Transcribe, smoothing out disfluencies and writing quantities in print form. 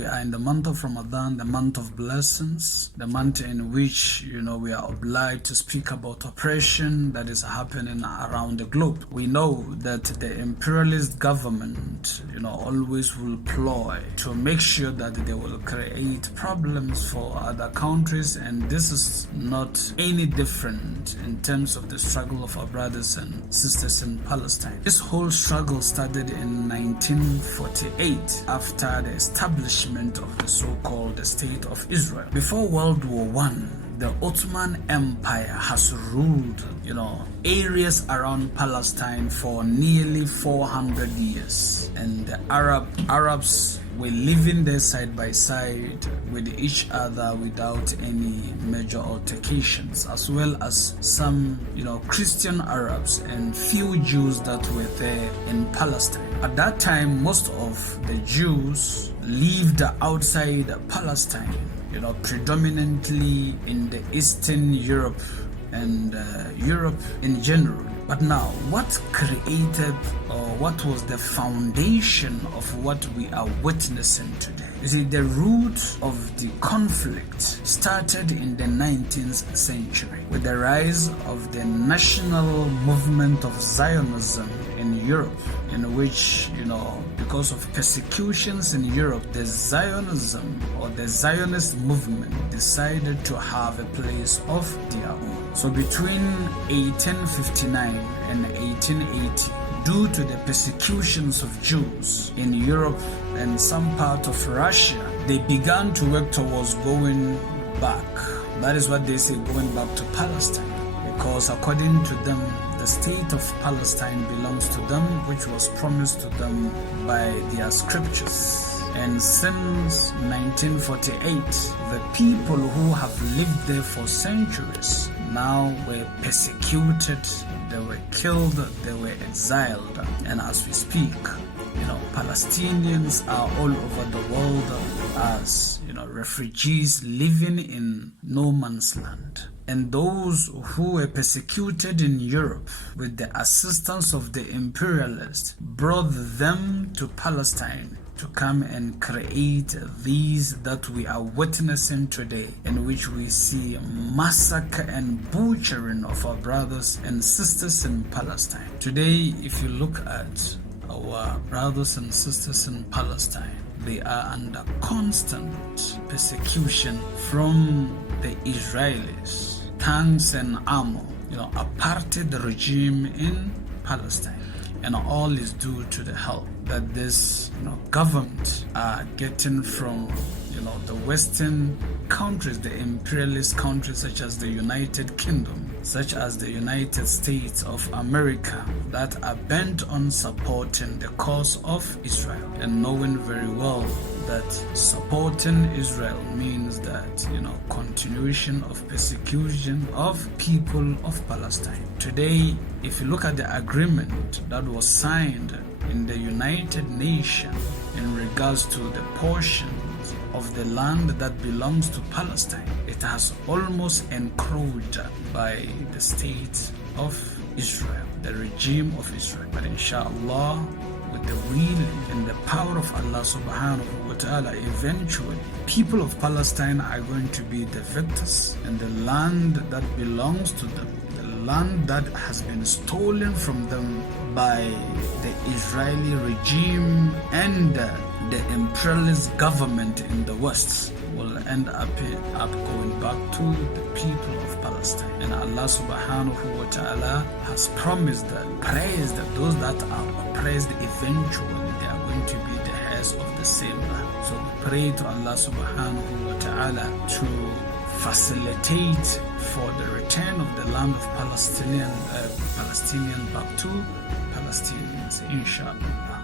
We are in the month of Ramadan, the month of blessings, the month in which, we are obliged to speak about oppression that is happening around the globe. We know that the imperialist government, always will ploy to make sure that they will create problems for other countries, and this is not any different in terms of the struggle of our brothers and sisters in Palestine. This whole struggle started in 1948 after the establishment of the so-called State of Israel. Before World War I, the Ottoman Empire has ruled, areas around Palestine for nearly 400 years. And the Arabs were living there side by side with each other without any major altercations, as well as some, Christian Arabs and few Jews that were there in Palestine. At that time, most of the Jews lived outside Palestine, predominantly in the Eastern Europe and Europe in general. But now, what created or what was the foundation of what we are witnessing today? You see, the root of the conflict started in the 19th century with the rise of the national movement of Zionism in Europe, in which, because of persecutions in Europe, the Zionism or the Zionist movement decided to have a place of their own. So between 1859 and 1880, due to the persecutions of Jews in Europe and some part of Russia, they began to work towards going back. That is what they say, going back to Palestine. Because according to them, the state of Palestine belongs to them, which was promised to them by their scriptures. And since 1948, the people who have lived there for centuries now were persecuted, they were killed, they were exiled. And as we speak, Palestinians are all over the world as, refugees living in no man's land. And those who were persecuted in Europe with the assistance of the imperialists brought them to Palestine to come and create these that we are witnessing today, in which we see massacre and butchering of our brothers and sisters in Palestine. Today, if you look at our brothers and sisters in Palestine, they are under constant persecution from the Israelis, tanks and armor, apartheid regime in Palestine. And all is due to the help that this government are getting from the Western countries, the imperialist countries such as the United Kingdom, such as the United States of America, that are bent on supporting the cause of Israel, and knowing very well that supporting Israel means that continuation of persecution of people of Palestine. Today, if you look at the agreement that was signed in the United Nations in regards to the portions of the land that belongs to Palestine, it has almost encroached by the state of Israel, the regime of Israel. But inshallah, with the will and the power of Allah subhanahu wa ta'ala, eventually people of Palestine are going to be the victors, and the land that belongs to them, the land that has been stolen from them by the Israeli regime and the imperialist government in the West, will end up going back to the people of Palestine. And Allah subhanahu wa ta'ala has promised that those that are oppressed, eventually they are going to be the heirs of the same land. So we pray to Allah subhanahu wa ta'ala to facilitate for the return of the land of Palestinian back to Palestinians, inshallah.